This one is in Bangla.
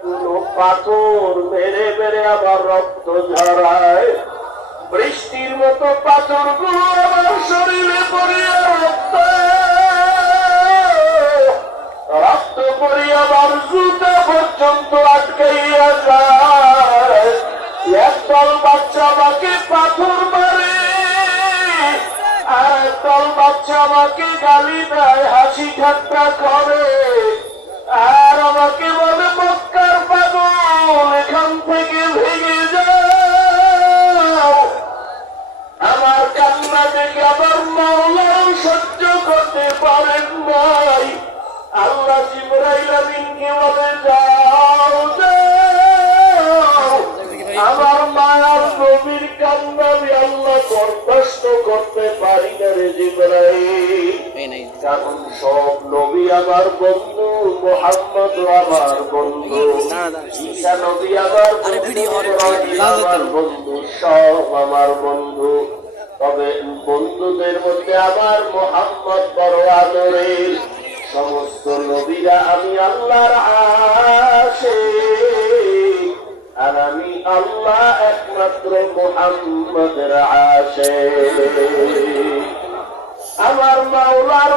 পাথর মেরে মেরে আমার রক্ত ঝরায়, বৃষ্টির মতো পাথর গুলো আমার শরীরে পড়িয়া রক্ত রক্ত পড়িয়া আমার জুতা পর্যন্ত আটকাইয়া যায়। একদল বাচ্চা আমাকে পাথর মারে, আর একদল বাচ্চা আমাকে গালি দেয়, হাসি ঠাট্টা করে, আর আমাকে বলে মক্কার পাগল, এখান থেকে ভেঙে যাও। আমার কান্না দেখে আমার মাওলাও সহ্য করতে পারেন নাই। আল্লাহ জিবরাইল আমিনকে বলে যাও যাও, আমার মায়ার নবীর কান্না আমি আল্লাহ বরদাস্ত করতে পারি না রে জিবরাইল। কারণ সব নবী আমার বন্ধু, মুহাম্মদ আমার বন্ধু, ঈসা নবী আমার বন্ধু, আমার বন্ধু, সব আমার বন্ধু। তবে বন্ধুদের মধ্যে আমার মুহাম্মদ বড় আদরের। সমস্ত নবীরা আমি আল্লাহর আশিক, আর আমি আল্লাহ একমাত্র মুহাম্মদের আশিক। আমার মাওলার